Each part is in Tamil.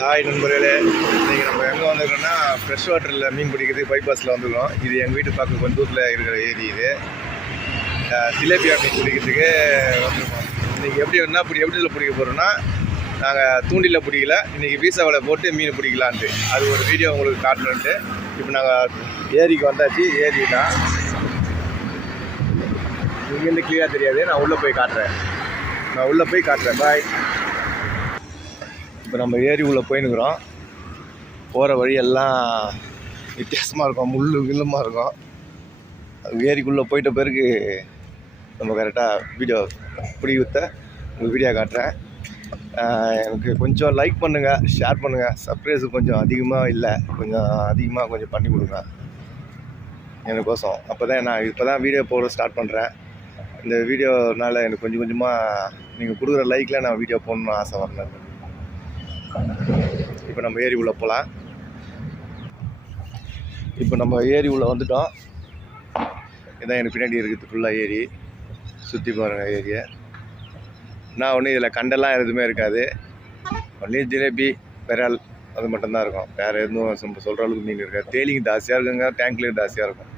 ஹாய் நண்பர்களே, இன்றைக்கி நம்ம எங்கே வந்திருக்கோம்னா ஃப்ரெஷ் வாட்டரில் மீன் பிடிக்கிறதுக்கு பைபாஸில் வந்துருக்கோம். இது எங்கள் வீட்டு பக்கம் கொஞ்சம் தூரத்தில் இருக்கிற ஏரி. இது சிலேபியா மீன் பிடிக்கிறதுக்கு வந்திருக்கோம். இன்றைக்கி எப்படி பிடிக்க போகிறோம்னா, நாங்கள் தூண்டியில் பிடிக்கல, இன்றைக்கி வீசாவில் போட்டு மீன் பிடிக்கலான்ட்டு அது ஒரு வீடியோ உங்களுக்கு காட்டணுன்ட்டு இப்போ நாங்கள் ஏரிக்கு வந்தாச்சு. ஏரி தான் இங்கேருந்து கிளியராக தெரியாது. நான் உள்ளே போய் காட்டுறேன். பாய். இப்போ நம்ம ஏரி உள்ளே போயின்னுக்குறோம். போகிற வழியெல்லாம் வித்தியாசமாக இருக்கும், கில்லுமாக இருக்கும். ஏரிக்குள்ளே போயிட்ட பிறகு நம்ம கரெக்டாக வீடியோ பிடிக்கிறத உங்களுக்கு வீடியோ காட்டுறேன். எனக்கு கொஞ்சம் லைக் பண்ணுங்கள், ஷேர் பண்ணுங்கள். சப்ஸ்கிரைபு கொஞ்சம் அதிகமாக இல்லை, கொஞ்சம் பண்ணி கொடுங்க எனக்கோசம். அப்போ தான் நான் இப்போ தான் வீடியோ போட ஸ்டார்ட் பண்ணுறேன். இந்த வீடியோனால் எனக்கு கொஞ்சமாக நீங்கள் கொடுக்குற லைக்கில் நான் வீடியோ போடணுன்னு ஆசை வரேன். இப்போ நம்ம ஏரி உள்ளே போகலாம். இப்போ நம்ம ஏரி உள்ளே வந்துட்டோம். இதான் எனக்கு பின்னாடி இருக்குது ஃபுல்லாக ஏரி. சுற்றி பாருங்கள் ஏரியை. நான் ஒன்றும் இதில் கண்டெல்லாம் எதுவுமே இருக்காது. ஒன்லி ஜிலேபி, விரல் அது மட்டும்தான் இருக்கும். வேறு எதுவும் நம்ம சொல்கிற அளவுக்கு மீன் இருக்காது. தேலிங்க ஜாஸ்தியாக இருக்குங்க, டேங்க்லேயும் ஜாஸ்தியாக இருக்கும்.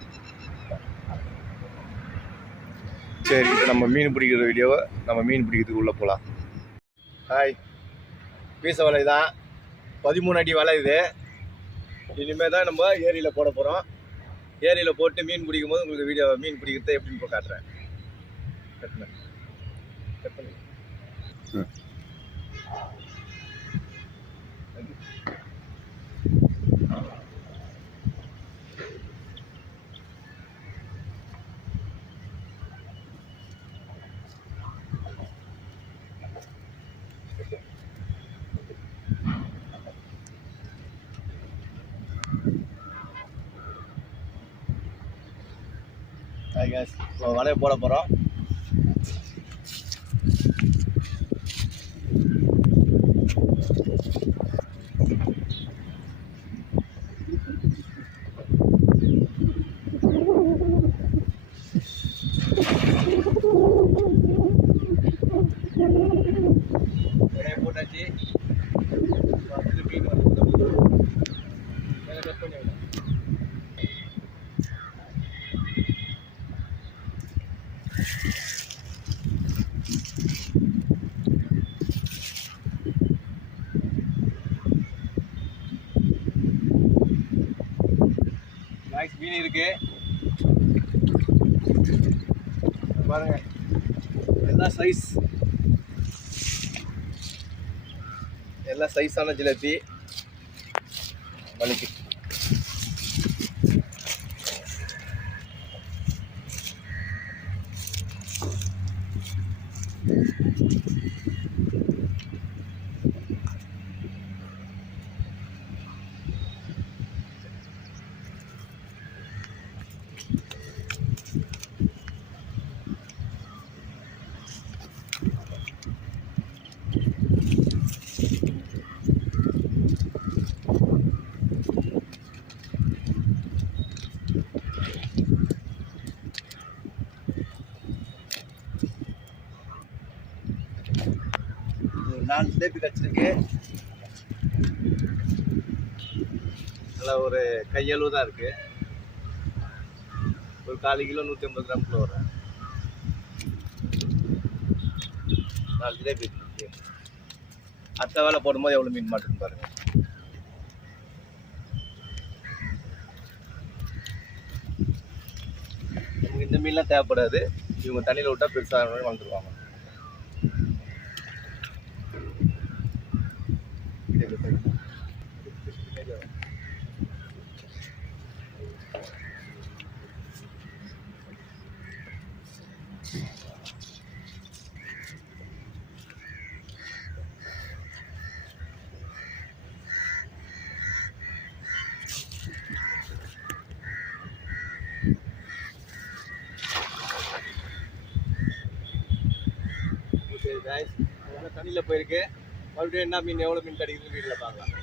சரி, இப்போ நம்ம மீன் பிடிக்கிற வீடியோவை நம்ம மீன் பிடிக்கிறதுக்கு உள்ளே போகலாம். ஹாய். வீச வலை தான் 13 அடி வலை இது. இனிமேல் தான் நம்ம ஏரியில் போட போகிறோம். ஏரியில் போட்டு மீன் பிடிக்கும் போது உங்களுக்கு மீன் பிடிக்கிறத எப்படின்னு போய் காட்டுறேன். இப்போ வலையை போட போகிறோம். போட்டாச்சு. மீன் கட் பண்ணி மீன் இருக்கு பாருங்க. எல்லாம் சைஸான ஜிலேபி மணிக்கு. நான் ஜிலேபி கச்சிருக்கு. நல்லா ஒரு கையளவு தான் இருக்குது. ஒரு 1/4 கிலோ 150 கிராம்குள்ள வரும். 4 ஜிலேபி இருக்கு. அடுத்த வேலை போடும்போது எவ்வளோ மீன் மாட்டுன்னு பாருங்க. நமக்கு இந்த மீன்லாம் தேவைப்படாது. இவங்க தண்ணியில் விட்டால் பெருசாக வளர்ந்துருவாங்க. அதனால் தண்ணியில் போயிருக்கு. மறுபடியும் என்ன மீன் எவ்வளோ மீன் கிடைக்குதுன்னு வீட்டில் பார்க்கலாம்.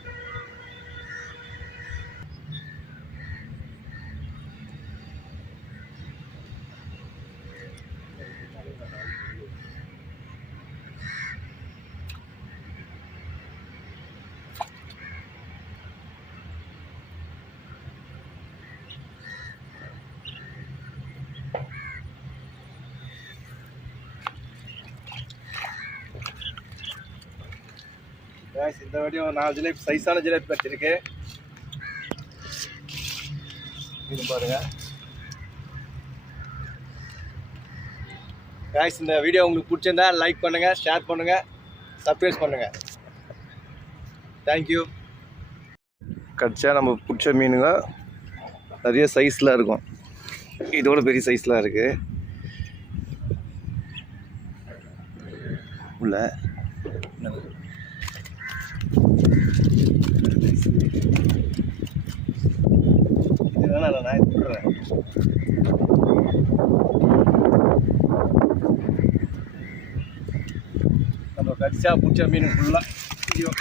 guys, இந்த வீடியோ 4 ஜிலேபி சைஸான ஜிலேபி வச்சிருக்கு. இது பாருங்க guys, இந்த வீடியோ உங்களுக்கு பிடிச்சிருந்தா லைக் பண்ணுங்க, ஷேர் பண்ணுங்க, சப்ஸ்கிரைப் பண்ணுங்க. தேங்க்யூ. கடிச்சா நம்ம பிடிச்ச மீனுங்க நிறைய சைஸில் இருக்கும். இதோட பெரிய சைஸ்லாம் இருக்குது உள்ள. இது வேணா நான் எடுத்துக்கிறேன். நம்ம கடிச்சா பிடிச்ச மீன் ஃபுல்லாக வீடியோ.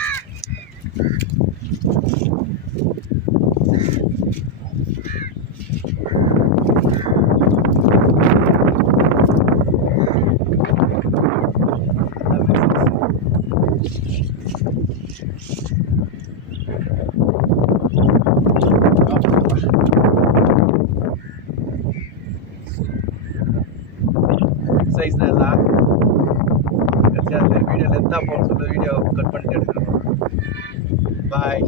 சைஸ் எல்லாம் வீடியோ லென்த்தாக போகணும்னு சொல்லிட்டு வீடியோ கட் பண்ணிட்டு எடுத்துருக்கோம். பாய்.